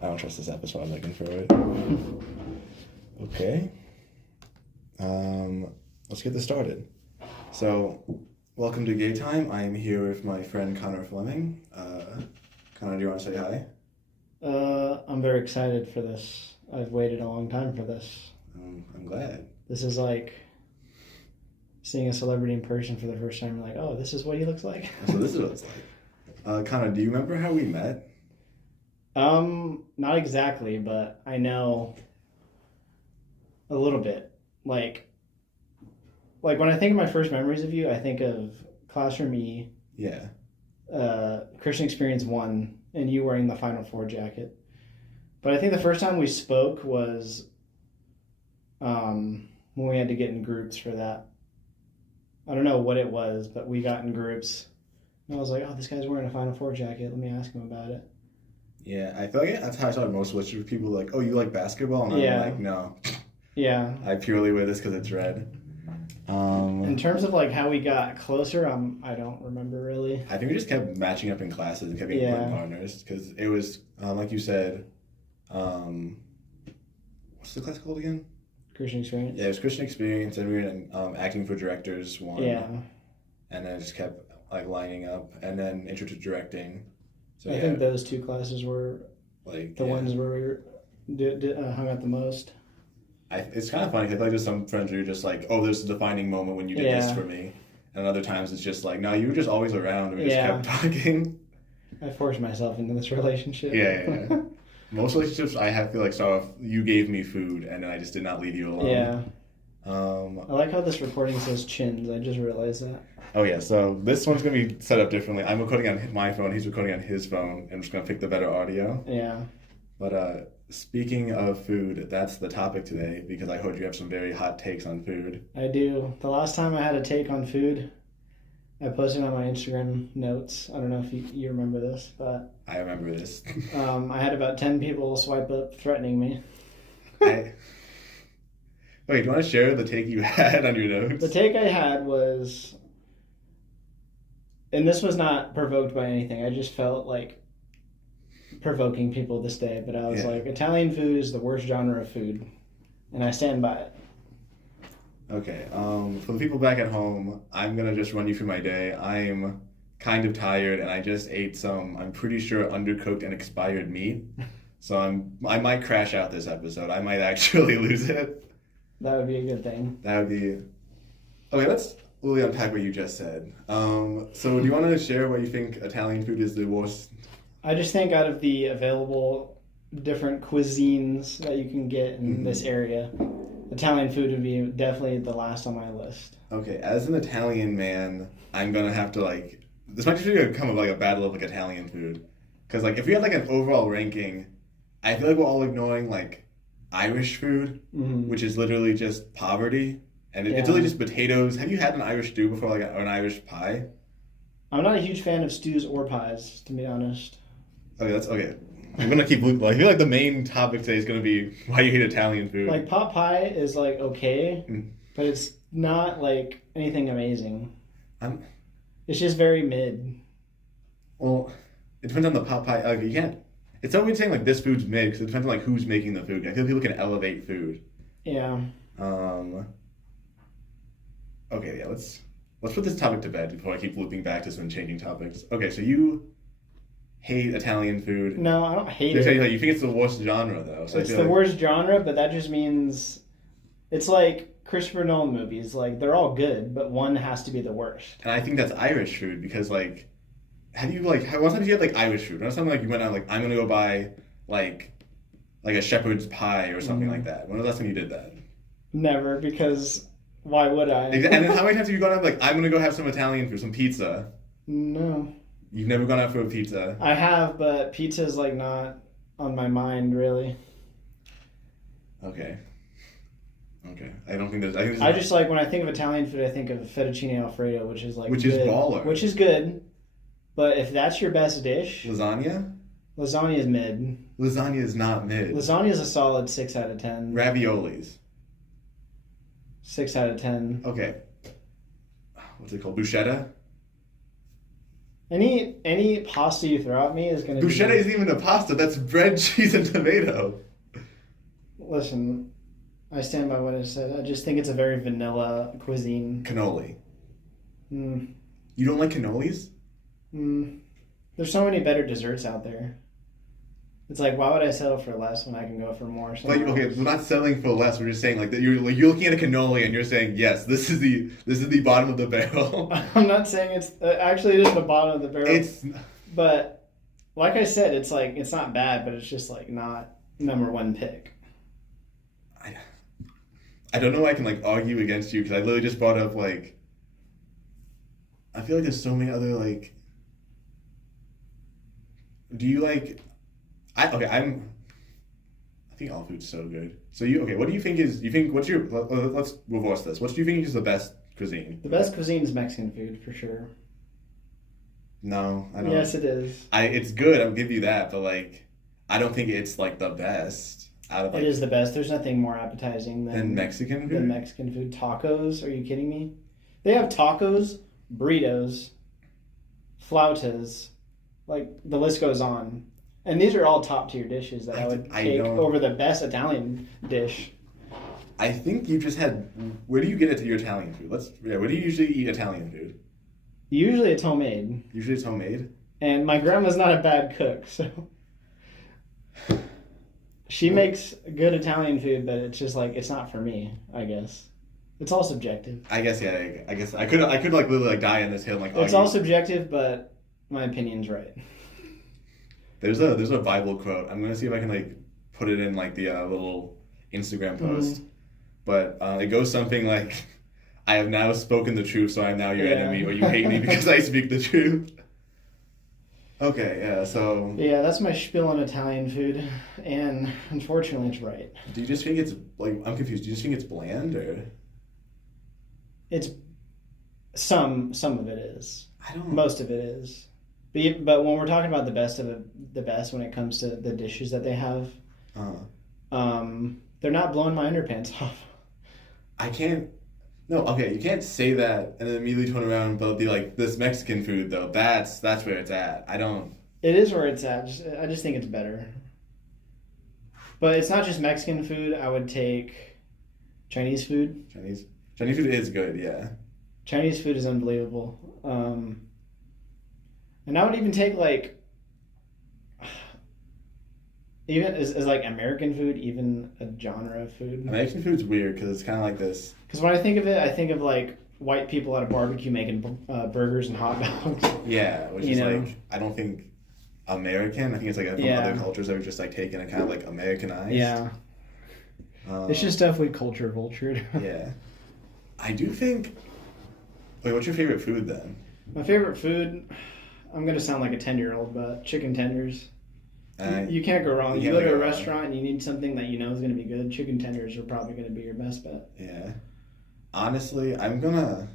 I don't trust this app, that's why I'm looking for it. Okay. Let's get this started. So, welcome to Gay Time. I am here with my friend Connor Fleming. Connor, do you want to say hi? I'm very excited for this. I've waited a long time for this. I'm glad. This is like seeing a celebrity in person for the first time. You're like, oh, this is what he looks like. So this is what it's like. Connor, do you remember how we met? Not exactly, but I know a little bit. Like when I think of my first memories of you, I think of Classroom E. Yeah. Christian Experience 1, and you wearing the Final Four jacket. But I think the first time we spoke was when we had to get in groups for that. I don't know what it was, but we got in groups. And I was like, oh, this guy's wearing a Final Four jacket. Let me ask him about it. Yeah, I feel like that's how I started most relationships with people. Like, oh, you like basketball? And I'm like, no. Yeah. I purely wear this because it's red. In terms of like how we got closer, I don't remember really. I think we just kept matching up in classes and kept being partners because it was like you said. What's the class called again? Christian Experience. Yeah, it was Christian Experience, and we were in Acting for Directors 1. Yeah. And then I just kept like lining up, and then Intro to Directing. So I think those two classes were like the ones where we hung out the most. It's kind of funny. I feel like there's some friends where you're just like, oh, there's a defining moment when you did this for me. And other times it's just like, no, you were just always around and we just kept talking. I forced myself into this relationship. Yeah. Most relationships I feel like start off, you gave me food and then I just did not leave you alone. Yeah. I like how this recording says chins. I just realized that. Oh yeah, so this one's going to be set up differently. I'm recording on my phone, he's recording on his phone, and I'm just going to pick the better audio. Yeah. But speaking of food, that's the topic today because I heard you have some very hot takes on food. I do. The last time I had a take on food, I posted on my Instagram notes. I don't know if you remember this, but... I remember this. I had about 10 people swipe up threatening me. Wait, do you want to share the take you had on your notes? The take I had was... And this was not provoked by anything. I just felt like provoking people this day. But I was like, Italian food is the worst genre of food. And I stand by it. Okay. For the people back at home, I'm going to just run you through my day. I'm kind of tired, and I just ate some, I'm pretty sure, undercooked and expired meat. So I might crash out this episode. I might actually lose it. That would be a good thing. That would be... Okay, let's really unpack what you just said. So do you want to share what you think Italian food is the worst? I just think out of the available different cuisines that you can get in this area, Italian food would be definitely the last on my list. Okay, as an Italian man, I'm going to have to like... This might just become like a battle of like Italian food. Because like if we had like an overall ranking, I feel like we're all ignoring like Irish food, which is literally just poverty. And it's really just potatoes. Have you had an Irish stew before, like an Irish pie? I'm not a huge fan of stews or pies, to be honest. Okay, that's okay. I'm gonna keep. I feel like the main topic today is gonna be why you hate Italian food. Like pot pie is like okay, but it's not like anything amazing. It's just very mid. Well, it depends on the pot pie. Like you can't. It's not really saying like this food's mid because it depends on like who's making the food. I feel people can elevate food. Yeah. Okay, yeah. Let's put this topic to bed before I keep looping back to some changing topics. Okay, so you hate Italian food. No, I don't hate it. You think it's the worst genre, though. So it's the worst genre, but that just means it's like Christopher Nolan movies. Like, they're all good, but one has to be the worst. And I think that's Irish food because, like, one time have you had, like, Irish food? One time, like, you went out, like, I'm going to go buy, like a shepherd's pie or something like that. When was the last time you did that? Never, because why would I? And then how many times have you gone out, like, I'm going to go have some Italian food, some pizza? No. You've never gone out for a pizza? I have, but pizza's, like, not on my mind, really. Okay. I don't think there's... I just, like, when I think of Italian food, I think of fettuccine Alfredo, which is, like, Which is baller. Which is good. But if that's your best dish... Lasagna? Lasagna is mid. Lasagna is not mid. Lasagna is a solid 6 out of 10. Raviolis. 6 out of 10. Okay. What's it called? Bruschetta? Any pasta you throw at me is gonna Bruschetta be. isn't even a pasta. That's bread, cheese, and tomato. Listen, I stand by what I said. I just think it's a very vanilla cuisine. Cannoli. Mm, You don't like cannolis? there's so many better desserts out there. It's like, why would I settle for less when I can go for more? Like, somewhere okay, else? we're not settling for less. We're just saying like that. You're looking at a cannoli and you're saying yes. This is the bottom of the barrel. I'm not saying it's actually it is the bottom of the barrel. It's But like I said, it's like it's not bad, but it's just like not number one pick. I don't know why I can like argue against you because I literally just brought up like I feel like there's so many other like. Do you like? I think all food's so good. So what do you think is? You think what's your? Let's reverse this. What do you think is the best cuisine? The best cuisine is Mexican food for sure. No, I don't. Yes, it is. It's good. I'll give you that, but like, I don't think it's like the best out of It like is the best. There's nothing more appetizing than Mexican than food. Mexican food. Tacos? Are you kidding me? They have tacos, burritos, flautas, like the list goes on. And these are all top tier dishes that I would I take don't- over the best Italian dish. I think you just had. Where do you get it to your Italian food? Where do you usually eat Italian food? Usually it's homemade, Usually it's homemade. and my grandma's not a bad cook, so she makes good Italian food, but it's just like it's not for me, I guess. It's all subjective. I guess yeah. I guess I could like literally like die on this hill and like. It's argue. all subjective, but my opinion's right. There's a Bible quote. I'm gonna see if I can like put it in like the little Instagram post, but it goes something like, "I have now spoken the truth, so I am now your Yeah. enemy, or you hate me because I speak the truth." Okay, yeah. So, Yeah, that's my spiel on Italian food, and unfortunately, it's right. do you just think it's like I'm confused? Do you just think it's bland, or It's some of it is, I don't. most of it is. But when we're talking about the best of the best when it comes to the dishes that they have, they're not blowing my underpants off. I can't. No, okay, you can't say that and then immediately turn around about the like this Mexican food though. That's where it's at. I don't. It is where it's at. I just think it's better. But it's not just Mexican food. I would take Chinese food. Chinese food is good, yeah. Chinese food is unbelievable. And I would even take like even as like American food, even a genre of food. American food's weird because it's kind of like this. Because when I think of it, I think of like white people at a barbecue making burgers and hot dogs. Yeah, which You is know? like I don't think American. I think it's like from Yeah. other cultures that were just like taken and kind of like Americanized. Yeah, it's just definitely culture vultured. Yeah, I do think. Wait, what's your favorite food then? My favorite food, I'm gonna sound like a 10-year-old, but chicken tenders. You can't go wrong. You can't go to go a wrong. restaurant and you need something that you know is gonna be good. Chicken tenders are probably gonna be your best bet. Yeah. Honestly, I feel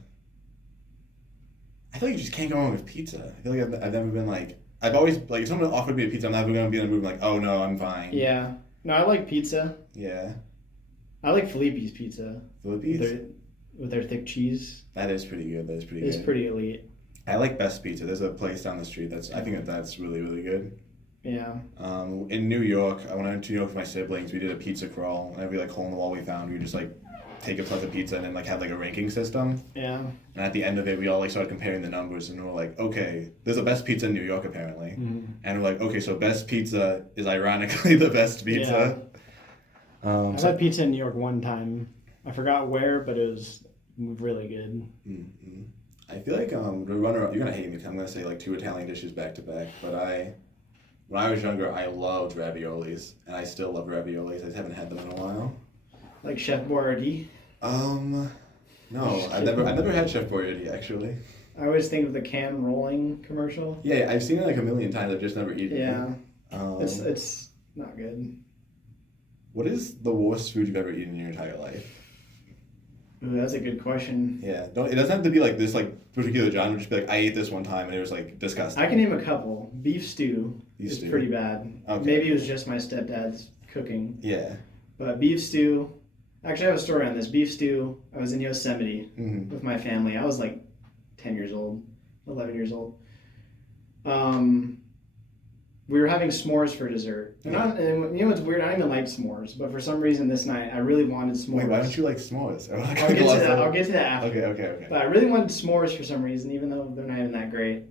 like you just can't go wrong with pizza. I feel like I've never been like. I've always like if someone offered me a pizza, I'm never gonna be in the mood like, oh no, I'm fine. Yeah. No, I like pizza. Yeah. I like Felipe's pizza Philippines. with their thick cheese. That is pretty good. That is pretty It's good. pretty elite. I like Best Pizza. There's a place down the street I think that's really really good. Yeah. In New York, I went to New York with my siblings. We did a pizza crawl, and every like hole in the wall we found, we would just like take a slice of pizza and then like have like a ranking system. Yeah. And at the end of it, we all like started comparing the numbers, and we're like, okay, there's a best pizza in New York apparently, and we're like, okay, so best pizza is ironically the best pizza. I had pizza in New York one time. I forgot where, but it was really good. Mm-hmm. I feel like the runner. You're gonna hate me 'cause I'm gonna say like 2 Italian dishes back to back, but when I was younger, I loved raviolis, and I still love raviolis. I just haven't had them in a while. Like Chef Boyardee. No, I've never had Chef Boyardee actually. I always think of the can rolling commercial. Yeah, I've seen it like a million times. I've just never eaten Yeah. it. It's not good. What is the worst food you've ever eaten in your entire life? Ooh, that's a good question. Yeah, it doesn't have to be like this like particular genre. Just be like I ate this one time and it was like disgusting. I can name a couple. Beef stew is stew. pretty bad. Okay. Maybe it was just my stepdad's cooking. Yeah. But beef stew. Actually, I have a story on this. Beef stew. I was in Yosemite Mm-hmm. with my family. I was like 10 years old, 11 years old. We were having s'mores for dessert. And you know what's weird? I don't even like s'mores, but for some reason this night I really wanted s'mores. Wait, why don't you like s'mores? I'll get to that after. Okay. But I really wanted s'mores for some reason, even though they're not even that great.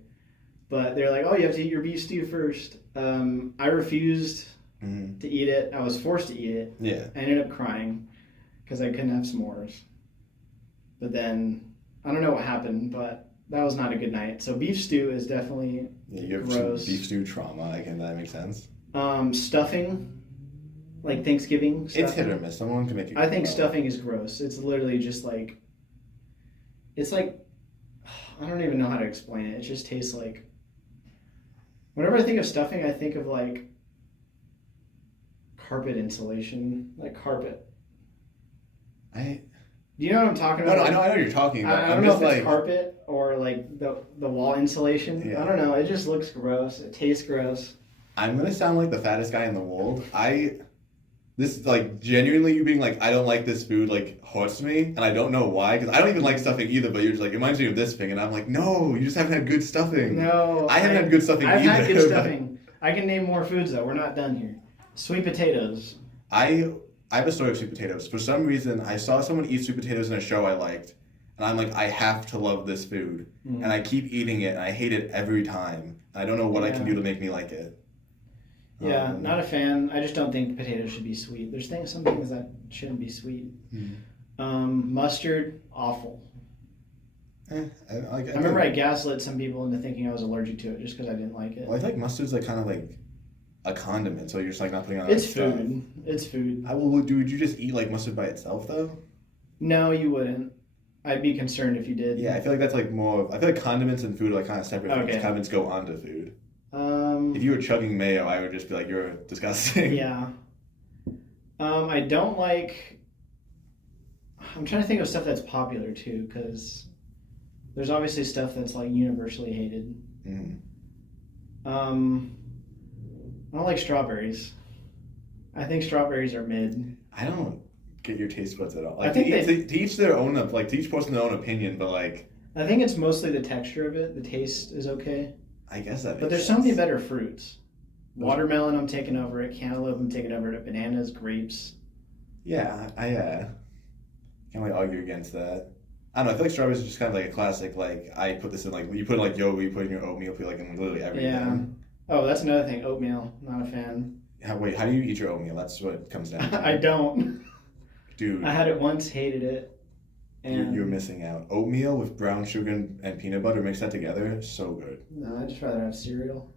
But they're like, oh, you have to eat your beef stew first. I refused to eat it. I was forced to eat it. Yeah. I ended up crying because I couldn't have s'mores. But then, I don't know what happened, but that was not a good night. So beef stew is definitely you have gross. Some beef stew trauma. That makes sense. Stuffing, like Thanksgiving stuffing. It's hit or miss. Someone can make it. I think stuffing is gross. It's literally just like, it's like, I don't even know how to explain it. It just tastes like, whenever I think of stuffing, I think of like carpet insulation, like carpet. Do you know what I'm talking about? No, I know what you're talking about. I don't know if it's carpet or like the wall insulation. Yeah. I don't know. It just looks gross. It tastes gross. I'm gonna sound like the fattest guy in the world. This like genuinely you being like I don't like this food like hurts me, and I don't know why because I don't even like stuffing either. But you're just like it reminds me of this thing, and I'm like no, you just haven't had good stuffing. No, I haven't had good stuffing I've either. had good stuffing. I can name more foods though. We're not done here. Sweet potatoes. I have a story of sweet potatoes. For some reason, I saw someone eat sweet potatoes in a show I liked, and I'm like, I have to love this food, and I keep eating it, and I hate it every time. I don't know what I can do to make me like it. Yeah, not a fan. I just don't think potatoes should be sweet. There's some things that shouldn't be sweet. Mustard, awful. I remember I gaslit some people into thinking I was allergic to it just because I didn't like it. Well, I feel like mustard's like kind of like a condiment, so you're just like not putting it on. It's food. It's food. Would you just eat like mustard by itself though? No, you wouldn't. I'd be concerned if you did. Yeah, I feel like that's like more. I feel like condiments and food are like kind of separate. Okay. Condiments go onto food. If you were chugging mayo, I would just be like, "You're disgusting." Yeah. I don't like. I'm trying to think of stuff that's popular too, because there's obviously stuff that's like universally hated. I don't like strawberries. I think strawberries are mid. I don't get your taste buds at all. Like, I think to each their own, like to each person their own opinion, but like. I think it's mostly the texture of it. The taste is okay. I guess that. But there's so many better fruits. Watermelon, I'm taking over it. Cantaloupe, I'm taking over it. Bananas, grapes. Yeah, I can't really argue against that. I don't know. I feel like strawberries is just kind of like a classic. Like I put this in like you put like yogurt, you put in your oatmeal, put like in literally everything. Yeah. Oh, that's another thing. Oatmeal, not a fan. How do you eat your oatmeal? That's what it comes down to. I don't. Dude. I had it once, hated it. And you're missing out. Oatmeal with brown sugar and peanut butter, mix that together, so good. No, I'd just rather have cereal.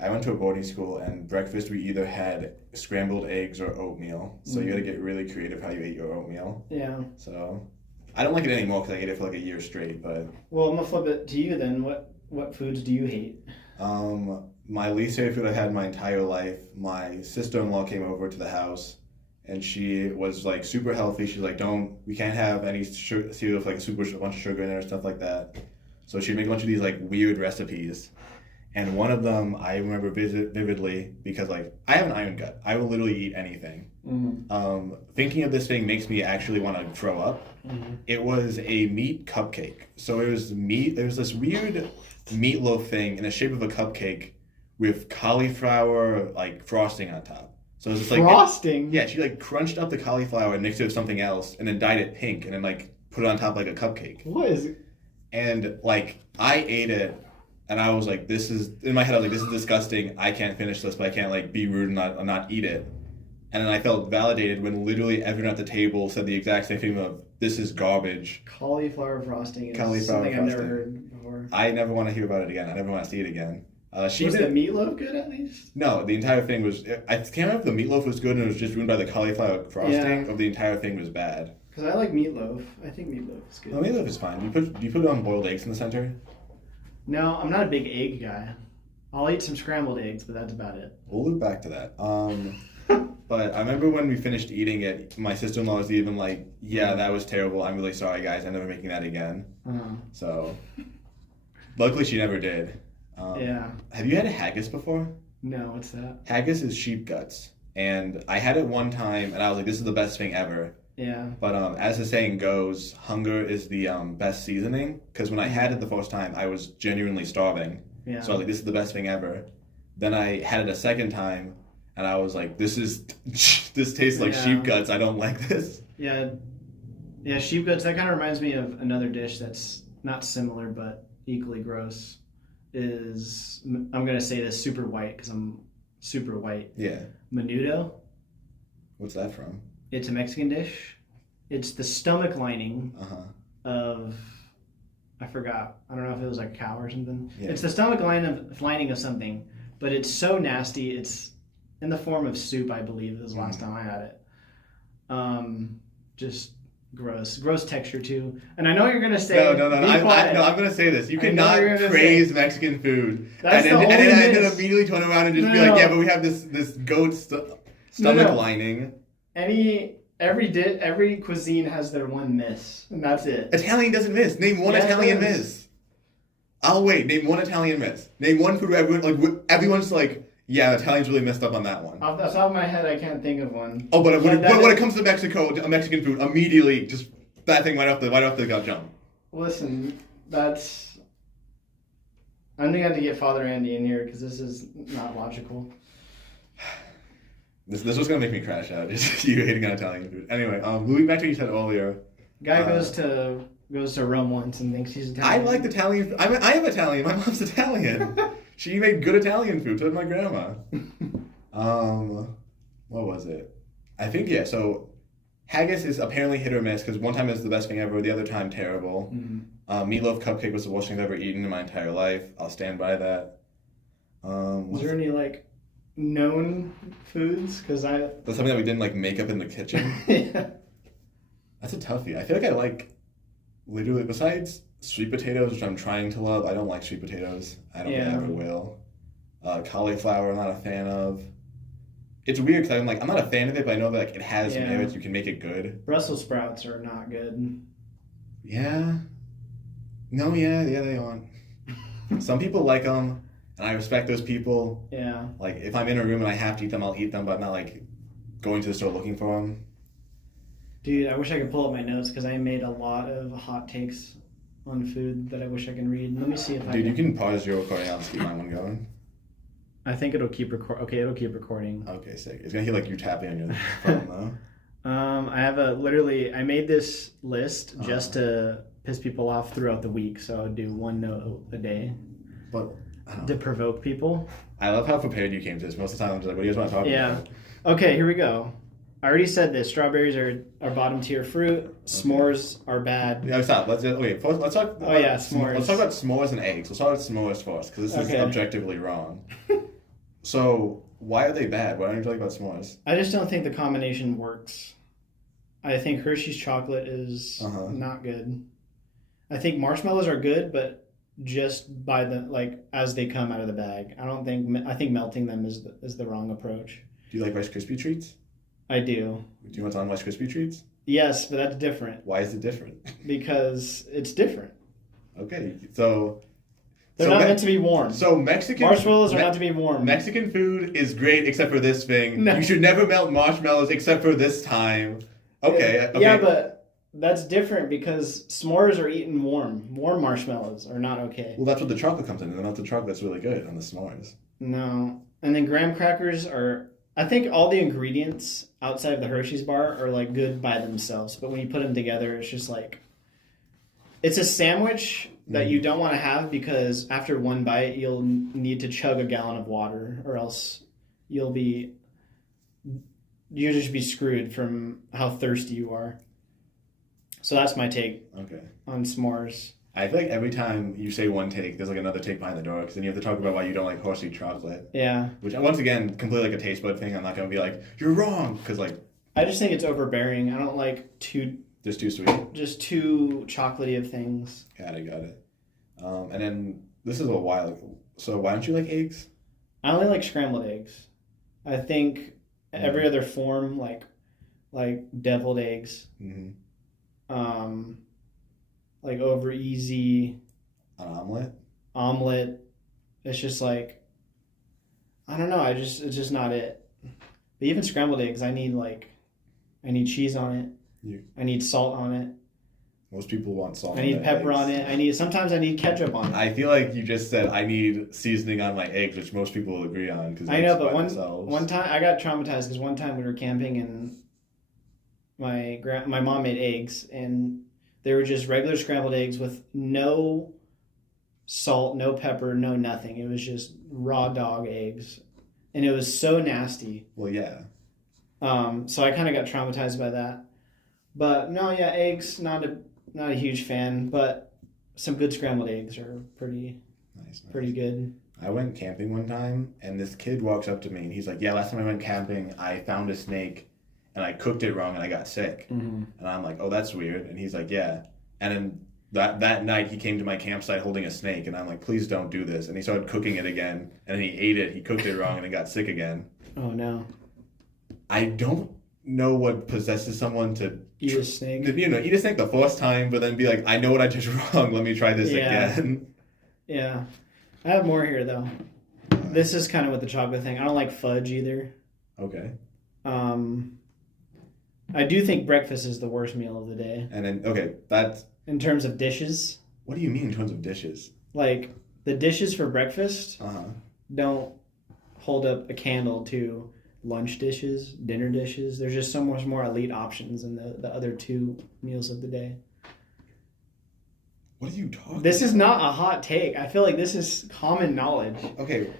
I went to a boarding school, and breakfast we either had scrambled eggs or oatmeal. So you got to get really creative how you ate your oatmeal. Yeah. So I don't like it anymore because I ate it for like a year straight. But well, I'm gonna flip it to you then. What foods do you hate? My least favorite food I had my entire life. My sister-in-law came over to the house. And she was like super healthy. She's like, we can't have any cereal with like a bunch of sugar in it or stuff like that. So she'd make a bunch of these like weird recipes. And one of them I remember vividly because like I have an iron gut. I will literally eat anything. Thinking of this thing makes me actually want to throw up. It was a meat cupcake. So it was meat. There was this weird meatloaf thing in the shape of a cupcake with cauliflower like frosting on top. So it was just like frosting. She like crunched up the cauliflower and mixed it with something else, and then dyed it pink, and then like put it on top like a cupcake. What is it? And like I ate it, and I was like, "This is," in my head. I was like, "This is disgusting. I can't finish this, but I can't like be rude and not eat it." And then I felt validated when literally everyone at the table said the exact same thing of, "This is garbage." Cauliflower frosting is something I've never heard before. I never want to hear about it again. I never want to see it again. Was the meatloaf good at least? No, the entire thing was. I can't remember if the meatloaf was good and it was just ruined by the cauliflower frosting, or the entire thing was bad. Because I like meatloaf. I think meatloaf is good. No, meatloaf is fine. Do you put it on boiled eggs in the center? No, I'm not a big egg guy. I'll eat some scrambled eggs, but that's about it. We'll loop back to that. But I remember when we finished eating it, my sister-in-law was even like, "Yeah, that was terrible. I'm really sorry, guys. I'm never making that again." So, luckily she never did. Yeah. Have you had a haggis before? No, what's that? Haggis is sheep guts. And I had it one time, and I was like, this is the best thing ever. Yeah. But as the saying goes, hunger is the best seasoning. Because when I had it the first time, I was genuinely starving. Yeah. So I was like, this is the best thing ever. Then I had it a second time, and I was like, this tastes like sheep guts. I don't like this. Yeah. Yeah, sheep guts, that kind of reminds me of another dish that's not similar but equally gross. I'm going to say this super white because I'm super white. Yeah. Menudo. What's that from? It's a Mexican dish. It's the stomach lining of, I forgot. I don't know if it was like a cow or something. Yeah. It's the stomach lining of something, but it's so nasty. It's in the form of soup, I believe. This was the last time I had it. Just gross texture too. And I know you're gonna say no. I'm gonna say this. You cannot praise Mexican food and then immediately turn around and just be like, yeah, but we have this goat stomach lining. Every cuisine has their one miss, and that's it. Italian doesn't miss. Name one Italian miss. I'll wait. Name one Italian miss. Name one food where everyone's like, yeah, the Italians really messed up on that one. Off the top of my head, I can't think of one. Oh, but when it comes to Mexican food, immediately just that thing right off the gut jump. Listen, I'm gonna have to get Father Andy in here because this is not logical. This was gonna make me crash out. Just you hating on Italian food. Anyway, moving back to what you said earlier. Guy goes to Rome once and thinks he's Italian. I like Italian. I am Italian. My mom's Italian. She made good Italian food. So did my grandma. What was it? I think so haggis is apparently hit or miss because one time it's the best thing ever, the other time terrible. Mm-hmm. Meatloaf cupcake was the worst thing I've ever eaten in my entire life. I'll stand by that. Is there any known foods? Because that's something that we didn't make up in the kitchen. Yeah. That's a toughie. I feel like I like literally besides sweet potatoes, which I'm trying to love. I don't like sweet potatoes. I don't think I ever will. Cauliflower, I'm not a fan of. It's weird because I'm not a fan of it, but I know that it has merits. You can make it good. Brussels sprouts are not good. Yeah. No, yeah, they aren't. Some people like them, and I respect those people. Yeah. If I'm in a room and I have to eat them, I'll eat them, but I'm not going to the store looking for them. Dude, I wish I could pull up my notes because I made a lot of hot takes on food that I wish I can read. Let me see if I can. Dude, you can pause your recording. I'll just keep my one going. I think it'll keep recording. Okay, it'll keep recording. Okay, sick. It's gonna hear you tapping on your phone though. I have I made this list just to piss people off throughout the week. So I would do one note a day. But to provoke people. I love how prepared you came to this. Most of the time I'm just like, what do you guys want to talk about? Yeah. Okay, here we go. I already said this. Strawberries are bottom tier fruit. Okay. S'mores are bad. Yeah, stop. Let's talk. S'mores. Let's talk about s'mores and eggs. Let's talk about s'mores first because this is objectively wrong. So why are they bad? Why don't you talk about s'mores? I just don't think the combination works. I think Hershey's chocolate is not good. I think marshmallows are good, but just by the as they come out of the bag. I think melting them is the wrong approach. Do you like Rice Krispie treats? I do. Do you want to talk Rice Krispie treats? Yes, but that's different. Why is it different? Because it's different. Okay, so they're not meant to be warm. So marshmallows are not to be warm. Mexican food is great except for this thing. No. You should never melt marshmallows except for this time. Okay. Yeah, but that's different because s'mores are eaten warm. Warm marshmallows are not okay. Well, that's what the chocolate comes in. The melted chocolate's really good on the s'mores. No. And then graham crackers are... I think all the ingredients outside of the Hershey's bar are good by themselves, but when you put them together, it's just it's a sandwich that you don't want to have because after one bite, you'll need to chug a gallon of water, or else you'll just be screwed from how thirsty you are. So that's my take on s'mores. I feel like every time you say one take, there's another take behind the door because then you have to talk about why you don't like Hershey chocolate. Yeah. Which, once again, completely a taste bud thing. I'm not going to be like, you're wrong, because I just think it's overbearing. I don't like just too sweet? Just too chocolatey of things. Got it. And then, this is a while ago. So why don't you like eggs? I only like scrambled eggs. I think every other form, like deviled eggs. Mm-hmm. Over easy. An omelet. It's just I don't know. It's just not it. But even scrambled eggs, I need cheese on it. I need salt on it. Most people want salt. I need on pepper eggs. on it. Sometimes I need ketchup on it. I feel like you just said I need seasoning on my eggs, which most people will agree on because I know, but one time I got traumatized because one time we were camping and my mom made eggs and they were just regular scrambled eggs with no salt, no pepper, no nothing. It was just raw dog eggs, and it was so nasty. Well, yeah. So I kind of got traumatized by that. But no, yeah, eggs not a huge fan, but some good scrambled eggs are pretty good. I went camping one time, and this kid walks up to me, and he's like, "Yeah, last time I went camping, I found a snake, and I cooked it wrong, and I got sick." Mm-hmm. And I'm like, "Oh, that's weird." And he's like, "Yeah." And then that night, he came to my campsite holding a snake, and I'm like, "Please don't do this." And he started cooking it again, and then he ate it. He cooked it wrong, and he got sick again. Oh no! I don't know what possesses someone to eat a snake. Eat a snake the first time, but then be like, "I know what I did wrong. Let me try this again." Yeah. I have more here, though. This is kind of with the chocolate thing. I don't like fudge either. Okay. I do think breakfast is the worst meal of the day. And then, okay, that's... In terms of dishes. What do you mean in terms of dishes? Like, the dishes for breakfast Uh-huh. don't hold up a candle to lunch dishes, dinner dishes. There's just so much more elite options than the other two meals of the day. What are you talking about? This is not a hot take. I feel like this is common knowledge. Okay.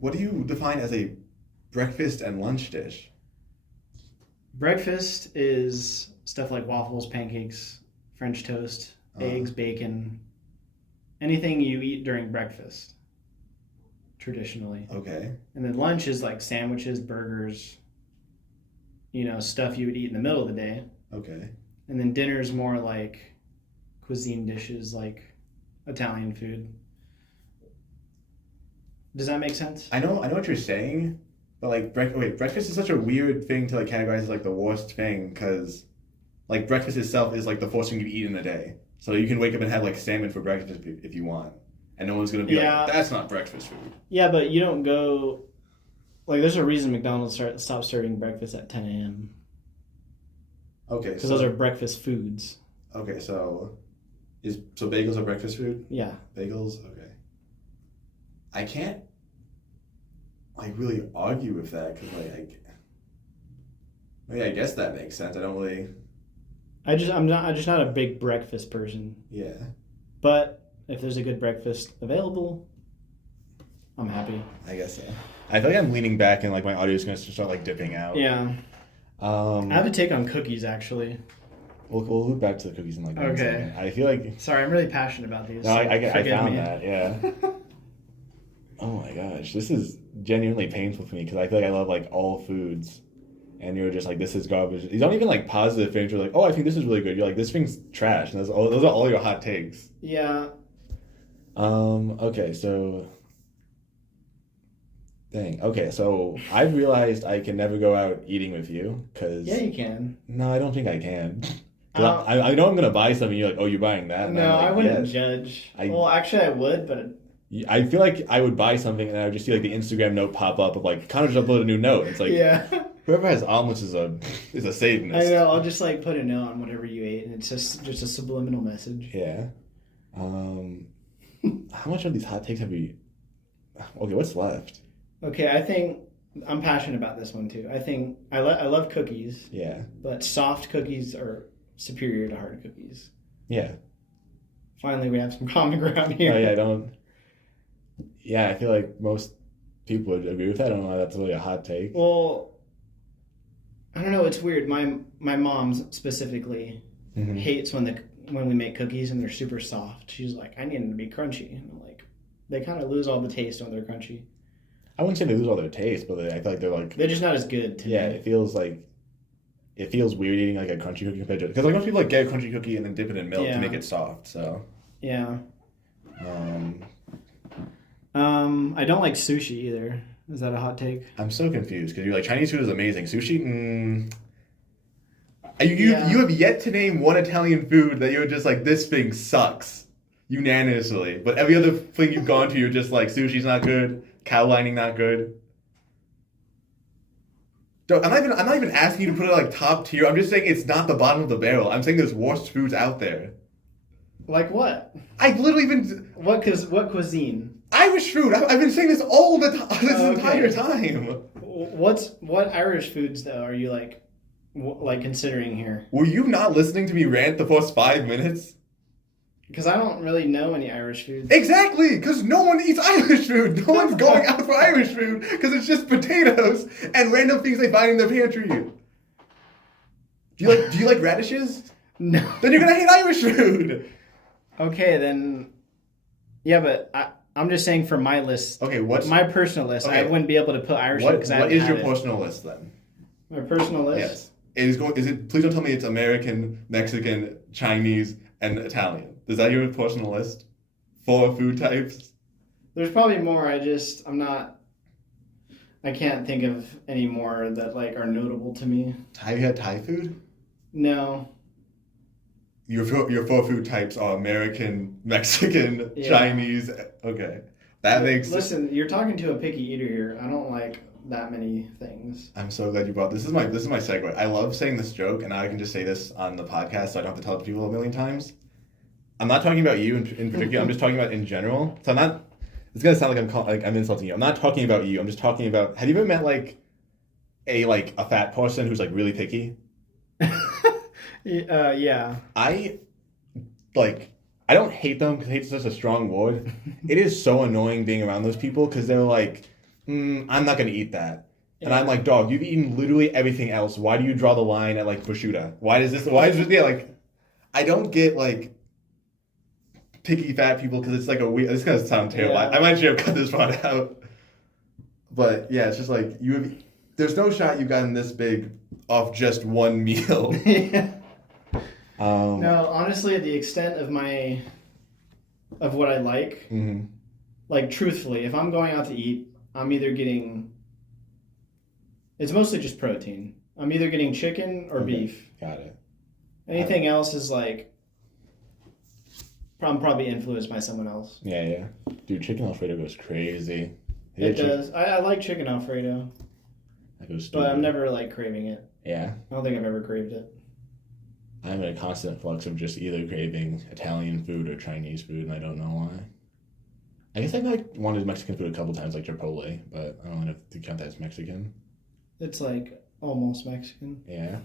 What do you define as a breakfast and lunch dish? Breakfast is stuff like waffles, pancakes, French toast, eggs, bacon, anything you eat during breakfast, traditionally. Okay. And then lunch is like sandwiches, burgers, stuff you would eat in the middle of the day. Okay. And then dinner is more like cuisine dishes, like Italian food. Does that make sense? I know what you're saying, but like breakfast is such a weird thing to like categorize as like the worst thing because like breakfast itself is like the first thing you eat in the day. So you can wake up and have like salmon for breakfast if you want, and no one's gonna be like, "That's not breakfast food." Yeah, but you don't go. Like, there's a reason McDonald's stopped serving breakfast at 10 a.m. Okay, because those are breakfast foods. Okay, so bagels are breakfast food? Yeah. Bagels? Okay. I can't like really argue with that because I guess that makes sense. I don't really. I'm just not a big breakfast person. Yeah. But if there's a good breakfast available, I'm happy. I guess so. I feel like I'm leaning back and like my audio is gonna start like dipping out. Yeah. I have a take on cookies actually. We'll loop back to the cookies in like 1 second. I feel like. Sorry, I'm really passionate about these. No, I found me. that. Yeah. Oh my gosh, this is genuinely painful for me because I feel like I love like all foods, and you're just like, this is garbage. These aren't even like positive things. You're like, oh, I think this is really good. You're like, this thing's trash. And those are all your hot takes. Yeah. Okay, so. Dang. Okay, so I've realized I can never go out eating with you because. Yeah, you can. No, I don't think I can. I know I'm gonna buy something. You're like, oh, you're buying that. And no, like, I wouldn't judge. Well, actually, I would, but. I feel like I would buy something and I would just see like the Instagram note pop up of like Connor just uploaded a new note. It's like whoever has omelets is a Satanist. I know. I'll just like put a note on whatever you ate, and it's just a subliminal message. Yeah. How much of these hot takes have we? Okay, what's left? Okay, I think I'm passionate about this one too. I think I love cookies. Yeah. But soft cookies are superior to hard cookies. Yeah. Finally, we have some common ground here. Oh yeah, Yeah, I feel like most people would agree with that. I don't know why that's really a hot take. Well, I don't know. It's weird. My mom specifically hates when we make cookies and they're super soft. She's like, I need them to be crunchy. And I'm like, they kind of lose all the taste when they're crunchy. I wouldn't say they lose all their taste, but I feel like they're just not as good to me. It feels weird eating like a crunchy cookie compared to because like most people like get a crunchy cookie and then dip it in milk to make it soft. So. Yeah. I don't like sushi either. Is that a hot take? I'm so confused because you're like Chinese food is amazing. Sushi, you have yet to name one Italian food that you're just like this thing sucks unanimously. But every other thing you've gone to, you're just like sushi's not good, cow lining not good. I'm not even asking you to put it like top tier. I'm just saying it's not the bottom of the barrel. I'm saying there's worse foods out there. Like what? I've literally been What cuisine? Irish food. I've been saying this all the time. This Okay. entire time. What Irish foods though are you like considering here? Were you not listening to me rant the first 5 minutes? Because I don't really know any Irish foods. Exactly, because no one eats Irish food. No one's going out for Irish food because it's just potatoes and random things they find in their pantry. Do you like radishes? No. Then you're gonna hate Irish food. Okay, then. Yeah, but I'm just saying for my list. Okay, what's my personal list? Okay. I wouldn't be able to put Irish food because I What haven't is your had it. personal list then? My personal list. Yes. Is it? Please don't tell me it's American, Mexican, Chinese, and Italian. Is that your personal list? 4 food types? There's probably more. I'm not. I can't think of any more that like are notable to me. Have you had Thai food? No. Your 4 food types are American, Mexican, Yeah. Chinese. Okay, that makes. Listen, you're talking to a picky eater here. I don't like that many things. I'm so glad you brought this. This is my segue. I love saying this joke, and now I can just say this on the podcast, so I don't have to tell it to people a million times. I'm not talking about you in particular. I'm just talking about in general. So I'm not. It's gonna sound like I'm insulting you. I'm not talking about you. I'm just talking about. Have you ever met like a fat person who's like really picky? Yeah. I don't hate them because hate is such a strong word. It is so annoying being around those people because they're like, I'm not gonna eat that. And I'm like, dog, you've eaten literally everything else. Why do you draw the line at like prosciutto? Why is this like, I don't get like picky fat people because it's like a weird, this is gonna sound terrible. Yeah. I might should have cut this part out. But yeah, it's just like, there's no shot you've gotten this big off just one meal. Yeah. No, honestly, the extent of what I like, like truthfully, if I'm going out to eat, I'm either getting. It's mostly just protein. I'm either getting chicken or beef. Got it. Anything else is like. I'm probably influenced by someone else. Yeah. Dude, chicken Alfredo goes crazy. It does. I like chicken Alfredo, That goes but I'm never like craving it. Yeah. I don't think I've ever craved it. I'm in a constant flux of just either craving Italian food or Chinese food, and I don't know why. I guess I've like wanted Mexican food a couple times, like Chipotle, but I don't know if to count that as Mexican. It's like almost Mexican. Yeah.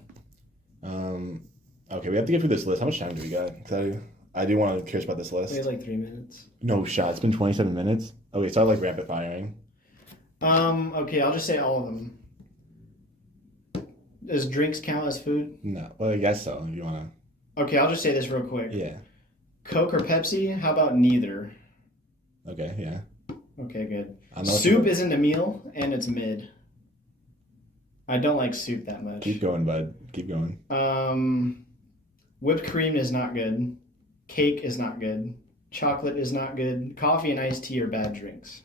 Okay, we have to get through this list. How much time do we got? Because I do want to curious about this list. We have like 3 minutes. No shot. It's been 27 minutes. Okay, so I like rapid firing. Okay, I'll just say all of them. Does drinks count as food? No. Well, I guess so, if you want to. Okay, I'll just say this real quick. Yeah. Coke or Pepsi? How about neither? Okay, yeah. Okay, good. I know Soup isn't a meal, and it's mid. I don't like soup that much. Keep going, bud. Keep going. Whipped cream is not good. Cake is not good. Chocolate is not good. Coffee and iced tea are bad drinks.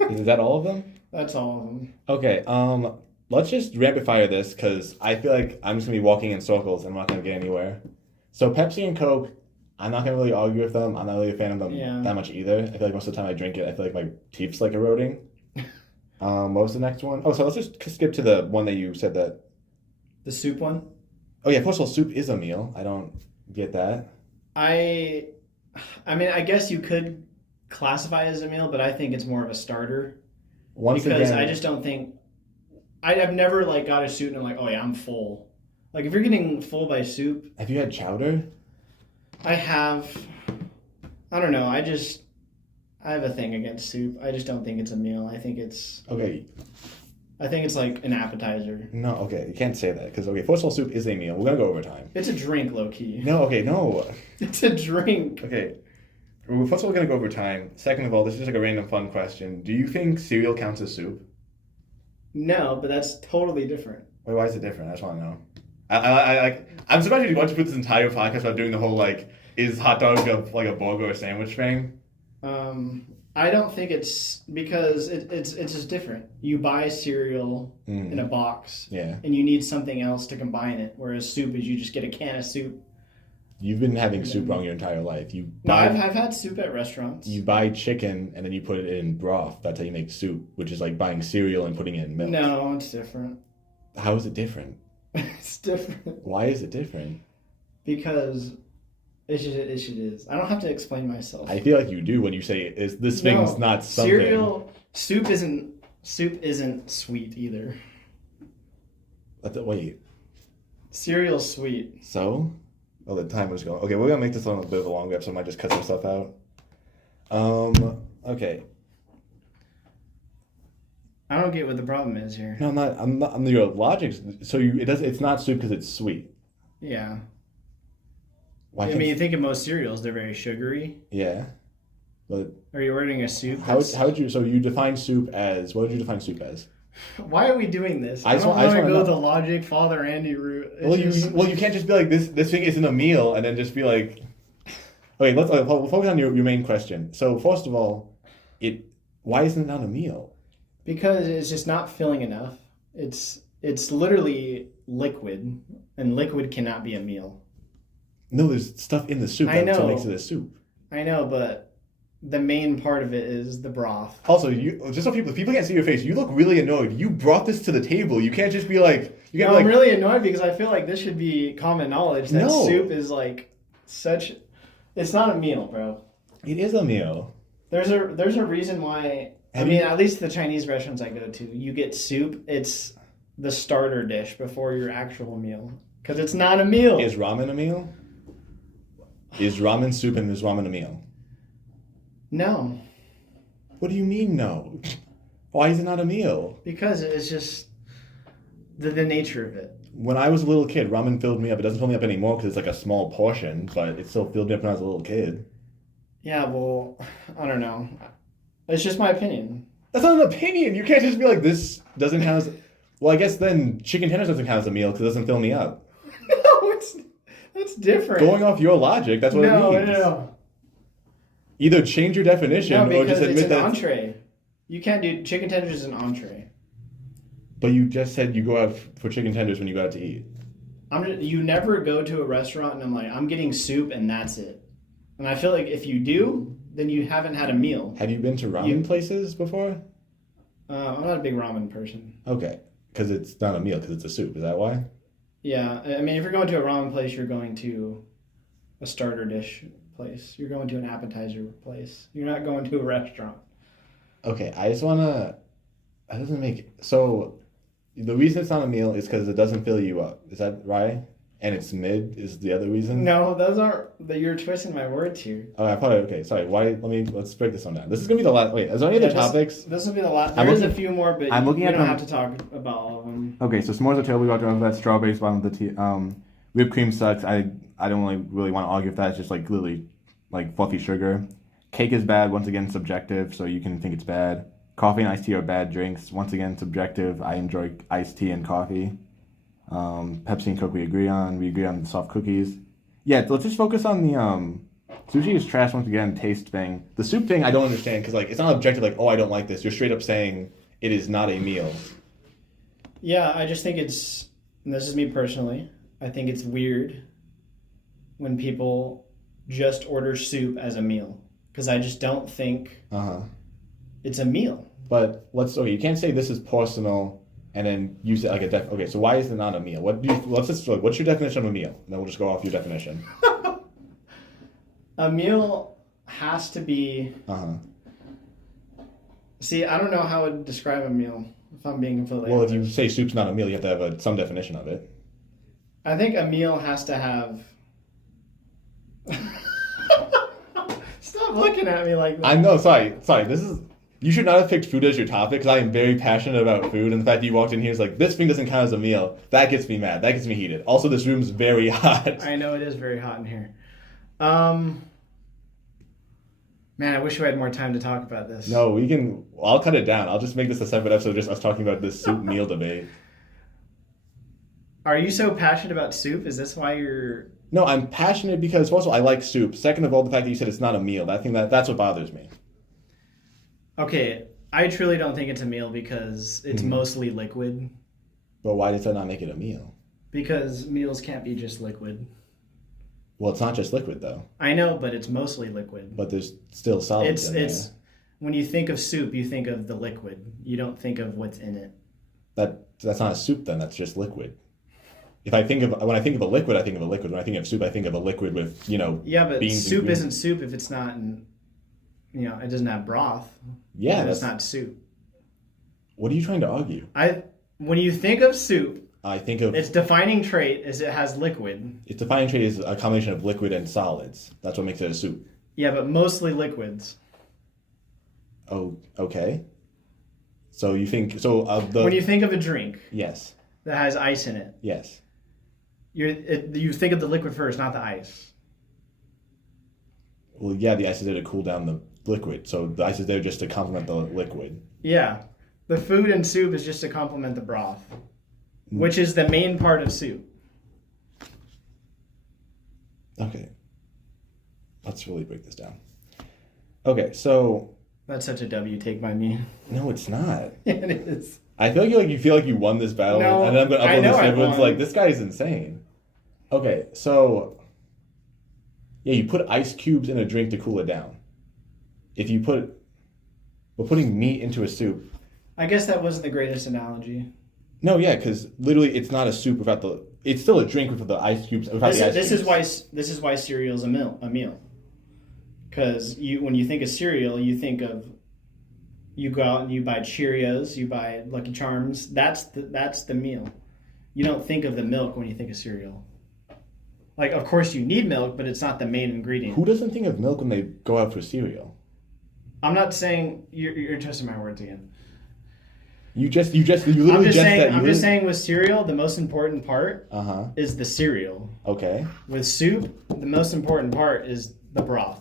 Is that all of them? That's all of them. Okay, let's just rapid fire this because I feel like I'm just gonna be walking in circles and I'm not gonna get anywhere. So Pepsi and Coke, I'm not gonna really argue with them. I'm not really a fan of them that much either. I feel like most of the time I drink it, I feel like my teeth's like eroding. What was the next one? Oh, so let's just skip to the one that you said that. The soup one? Oh yeah, first of all, soup is a meal. I don't get that. I mean, I guess you could classify it as a meal, but I think it's more of a starter. Because I just don't think I've never like got a soup and I'm like, oh yeah, I'm full. Like if you're getting full by soup. Have you had chowder? I have. I don't know. I have a thing against soup. I just don't think it's a meal. I think it's like an appetizer. No, okay, you can't say that because first of all, soup is a meal. We're gonna go over time. It's a drink, low key. No, okay, no. It's a drink. Okay. Well, first of all, we're going to go over time. Second of all, this is just like a random fun question. Do you think cereal counts as soup? No, but that's totally different. Wait, why is it different? I just want to know. I'm surprised you want to put this entire podcast about doing the whole, is hot dog like a burger or sandwich thing? I don't think it's because it's just different. You buy cereal in a box, yeah, and you need something else to combine it. Whereas soup is you just get a can of soup. You've been having soup wrong your entire life. No, I've had soup at restaurants. You buy chicken and then you put it in broth. That's how you make soup, which is like buying cereal and putting it in milk. No, it's different. How is it different? It's different. Why is it different? Because it is. I don't have to explain myself. I feel like you do when you say this thing's not something. Cereal soup isn't sweet either. Wait. Cereal's sweet. So? Oh, the timer's going. Okay, we're gonna make this one a bit of a longer episode. I might just cut some stuff out. Okay. I don't get what the problem is here. No, I'm not. Your logic. So it's not soup because it's sweet. Yeah. Why I mean, you think of most cereals, they're very sugary. Yeah. But are you ordering a soup? How would you? So you define soup as? What would you define soup as? Why are we doing this? I don't want to go the logic Father Andy route. You can't just be like this thing isn't a meal and then just be like, okay, we'll focus on your main question. So first of all, why isn't it not a meal? Because it's just not filling enough. It's literally liquid, and liquid cannot be a meal. No, there's stuff in the soup that makes it a soup. I know, but the main part of it is the broth. Also, just so people can't see your face, you look really annoyed. You brought this to the table. You can't just be like... I'm really annoyed because I feel like this should be common knowledge that soup is like such... It's not a meal, bro. It is a meal. There's a reason why... at least the Chinese restaurants I go to, you get soup. It's the starter dish before your actual meal. Because it's not a meal. Is ramen a meal? Is ramen soup and is ramen a meal? No. What do you mean no? Why is it not a meal? Because it's just the nature of it. When I was a little kid, ramen filled me up. It doesn't fill me up anymore because it's like a small portion, but it still filled me up when I was a little kid. Yeah, well, I don't know. It's just my opinion. That's not an opinion. You can't just be like, this doesn't have... Well, I guess then chicken tenders doesn't count as a meal because it doesn't fill me up. No, that's different. Going off your logic, that's what it means. No. Either change your definition or just admit that it's an entree. You can't do chicken tenders as an entree. But you just said you go out for chicken tenders when you go out to eat. You never go to a restaurant and I'm like, I'm getting soup and that's it. And I feel like if you do, then you haven't had a meal. Have you been to ramen places before? I'm not a big ramen person. Okay, because it's not a meal, because it's a soup. Is that why? Yeah, I mean, if you're going to a ramen place, you're going to a starter dish place. You're going to an appetizer place. You're not going to a restaurant. Okay, I just want to... That doesn't make... So, the reason it's not a meal is because it doesn't fill you up. Is that right? And it's mid is the other reason? No, those aren't... You're twisting my words here. Oh, I thought... Okay, sorry. Let's break this one down. This is going to be the last... Wait, is there any other topics? This will be the last... There's a few more, but we don't have to talk about all of them. Okay, so s'mores are terrible. We talked about that. Strawberries, bottom of the tea. Whipped cream sucks. I don't really want to argue if that. It's just like literally like fluffy sugar. Cake is bad. Once again, subjective, so you can think it's bad. Coffee and iced tea are bad drinks. Once again, subjective. I enjoy iced tea and coffee. Pepsi and Coke we agree on. We agree on the soft cookies. Yeah, let's just focus on the sushi is trash once again. Taste thing. The soup thing I don't understand because like it's not objective. Like I don't like this. You're straight up saying it is not a meal. Yeah, I just think it's. And this is me personally. I think it's weird when people just order soup as a meal because I just don't think it's a meal. But you can't say this is personal and then use it like a okay, so why is it not a meal? What's your definition of a meal? And then we'll just go off your definition. A meal has to be See, I don't know how I would describe a meal if I'm being completely honest. If you say soup's not a meal, you have to have some definition of it. I think a meal has to have Stop looking at me like that. I know, sorry. You should not have picked food as your topic because I am very passionate about food, and the fact that you walked in here is like, this thing doesn't count as a meal. That gets me mad. That gets me heated. Also, this room's very hot. I know it is very hot in here. Man, I wish we had more time to talk about this. No, I'll cut it down. I'll just make this a separate episode of just us talking about this soup meal debate. Are you so passionate about soup? Is this why you're... No, I'm passionate because, first of all, I like soup. Second of all, the fact that you said it's not a meal. That's what bothers me. Okay, I truly don't think it's a meal because it's mostly liquid. But why does that not make it a meal? Because meals can't be just liquid. Well, it's not just liquid though. I know, but it's mostly liquid. But there's still solids in It's when you think of soup, you think of the liquid. You don't think of what's in it. there. That's not a soup then. That's just liquid. When I think of a liquid, I think of a liquid. When I think of soup, I think of a liquid with Yeah, but beans soup and isn't soup if it's not it doesn't have broth. Yeah, it's not soup. What are you trying to argue? When you think of soup, I think of its defining trait is it has liquid. its defining trait is a combination of liquid and solids. That's what makes it a soup. Yeah, but mostly liquids. Oh, okay. So you think when you think of a drink yes, that has ice in it, yes. you think of the liquid first, not the ice. Well, yeah, the ice is there to cool down the liquid, so the ice is there just to complement the liquid. Yeah, the food in soup is just to complement the broth, which is the main part of soup. Okay. Let's really break this down. Okay, so That's such a W take by me. no, it's not. It is. I feel like you feel like you won this battle, No, and then I'm going to I upload know this, and I everyone's won. like, "This guy is insane." Okay, so yeah, you put ice cubes in a drink to cool it down. But putting meat into a soup. I guess that wasn't the greatest analogy. No, yeah, because literally, it's not a soup without the. It's still a drink with the ice cubes. Without the ice This cubes. is why cereal is a meal. Because when you think of cereal, you think of you go out and you buy Cheerios, you buy Lucky Charms. That's the meal. You don't think of the milk when you think of cereal. Like, of course you need milk, but it's not the main ingredient. Who doesn't think of milk when they go out for cereal? I'm not saying you're twisting my words again. You literally I'm just saying with cereal, the most important part Uh-huh. is the cereal. Okay. With soup, the most important part is the broth.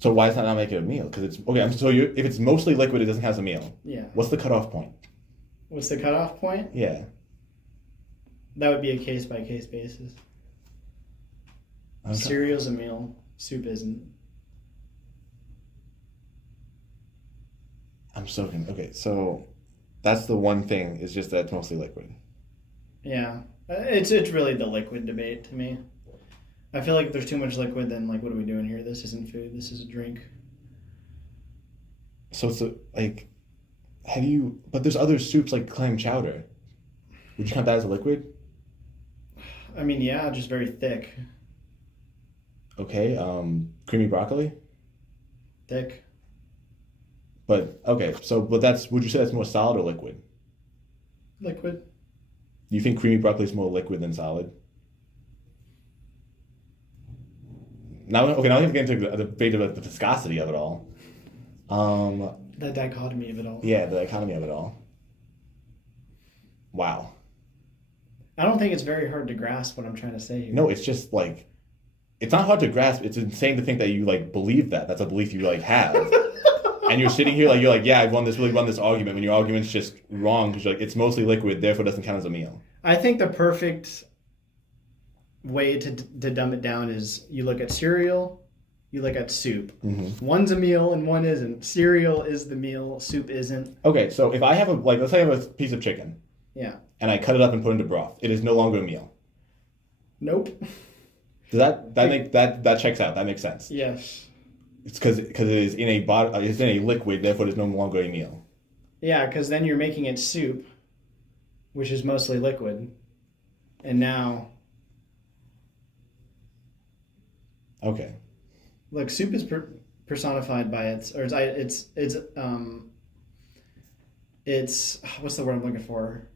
So why does that not make it a meal? Because it's okay. If it's mostly liquid, it doesn't have a meal. Yeah. What's the cutoff point? What's the cutoff point? Yeah. That would be a case by case basis. Cereal's a meal. Soup isn't. I'm so okay. So that's the one thing is just that it's mostly liquid. Yeah, it's really the liquid debate to me. I feel like if there's too much liquid, then like, what are we doing here? This isn't food. This is a drink. So it's but there's other soups like clam chowder. Would you count that as a liquid? I mean, yeah, just very thick. Okay. Creamy broccoli. Thick. But okay. Would you say that's more solid or liquid? Liquid. Do you think creamy broccoli is more liquid than solid? Now we have to get into a debate about the viscosity of it all. The dichotomy of it all. Yeah, the economy of it all. Wow. I don't think it's very hard to grasp what I'm trying to say here. No, it's just like, it's not hard to grasp. It's insane to think that you like believe that. That's a belief you like have. And you're sitting here like, you're like, yeah, I've won this argument, when your argument's just wrong because like, it's mostly liquid, therefore it doesn't count as a meal. I think the perfect way to dumb it down is you look at cereal, you look at soup. Mm-hmm. One's a meal and one isn't. Cereal is the meal, soup isn't. Okay, so if I have let's say I have a piece of chicken. Yeah. And I cut it up and put it into broth. It is no longer a meal. Nope. Does that checks out? That makes sense. Yes. It's because it is in a liquid, therefore it is no longer a meal. Yeah, because then you're making it soup, which is mostly liquid, and now. Okay. Look, soup is personified by it's what's the word I'm looking for?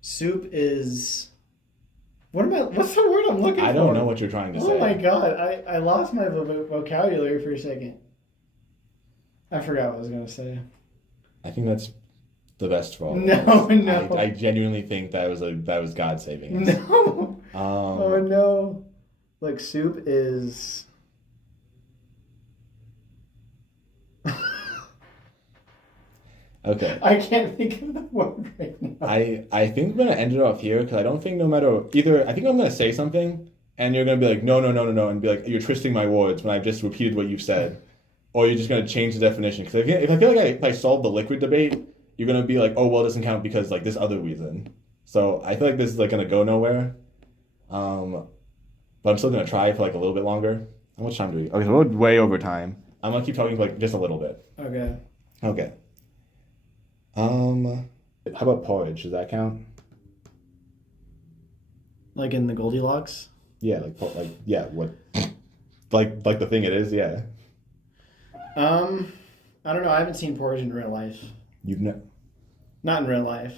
Soup is. What's the word I'm looking for? I don't know what you're trying to say. Oh my god, I lost my vocabulary for a second. I forgot what I was going to say. I think that's the best for all. No. I genuinely think that was God saving us. No. Oh no. Like, soup is. Okay. I can't think of the word right now. I think I'm gonna end it off here because I don't think I think I'm gonna say something and you're gonna be like no and be like you're twisting my words when I've just repeated what you've said, or you're just gonna change the definition because if I feel like if I solve the liquid debate, you're gonna be like, oh well, it doesn't count because like this other reason. So I feel like this is like gonna go nowhere. but I'm still gonna try for like a little bit longer. How much time do we? Okay, so we're way over time. I'm gonna keep talking for like just a little bit. Okay. Okay. How about porridge? Does that count? Like in the Goldilocks? Yeah, yeah, what? like the thing it is, yeah. I don't know. I haven't seen porridge in real life. You've no. Not in real life.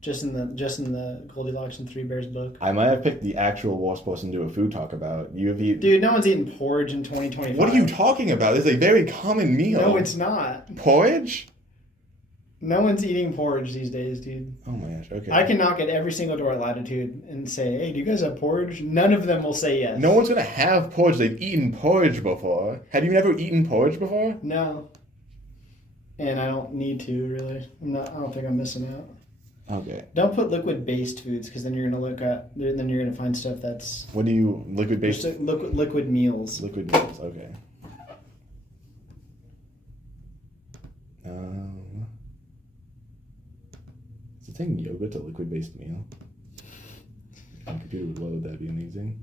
Just in the Goldilocks and Three Bears book. I might have picked the actual worst person to do a food talk about. You have eaten. Dude, no one's eating porridge in 2025. What are you talking about? This is a very common meal. No, it's not. Porridge? No one's eating porridge these days, dude. Oh my gosh, okay. I can knock at every single door at Latitude and say, hey, do you guys have porridge? None of them will say yes. No one's gonna have porridge. They've eaten porridge before. Have you never eaten porridge before? No. And I don't need to, really. I don't think I'm missing out. Okay. Don't put liquid-based foods, because then you're gonna find stuff that's What do you liquid-based? liquid meals. Liquid meals. Okay. Is the thing yogurt a liquid-based meal? My computer would load. That'd be amazing.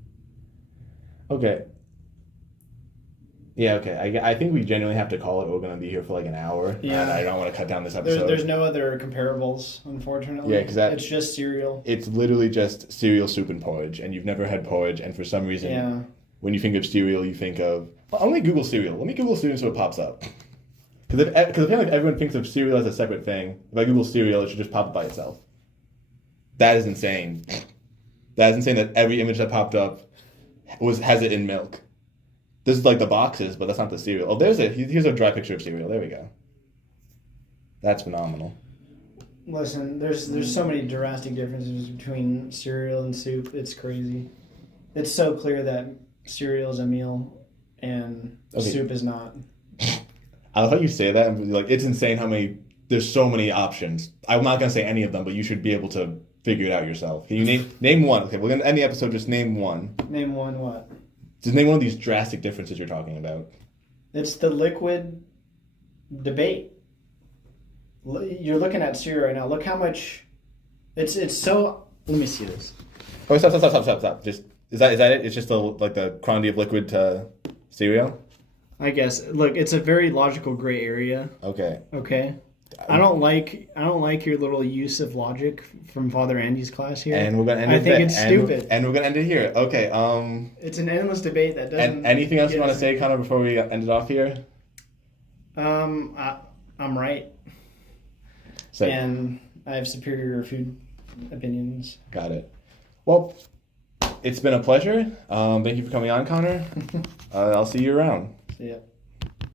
Okay. Yeah. Okay. I think we genuinely have to call it. We're gonna be here for like an hour. Yeah. And I don't want to cut down this episode. There's no other comparables, unfortunately. Yeah, because it's just cereal. It's literally just cereal, soup, and porridge, and you've never had porridge, and for some reason, when you think of cereal, you think of. Well, let me Google cereal. Let me Google cereal so it pops up. Because I feel like everyone thinks of cereal as a separate thing. If I Google cereal, it should just pop up by itself. That is insane. That is insane that every image that popped up has it in milk. This is like the boxes, but that's not the cereal. Oh, here's a dry picture of cereal. There we go. That's phenomenal. Listen, there's so many drastic differences between cereal and soup. It's crazy. It's so clear that cereal is a meal and soup is not. I love how you say that, and like it's insane how many. There's so many options. I'm not gonna say any of them, but you should be able to figure it out yourself. Can you name one? Okay, we're gonna end the episode. Just name one. Name one what? Just name one of these drastic differences you're talking about. It's the liquid debate. You're looking at cereal right now. Look how much. It's so. Let me see this. Oh, stop. Just is that it? It's just the quantity of liquid to cereal. I guess. Look, it's a very logical gray area. Okay. Okay. I don't like your little use of logic from Father Andy's class here. And we're gonna end. I think it's stupid. And we're gonna end it here. Okay. It's an endless debate that doesn't. And anything else you want to say, Connor, before we end it off here? I'm right. So, and I have superior food opinions. Got it. Well, it's been a pleasure. Thank you for coming on, Connor. I'll see you around. See ya.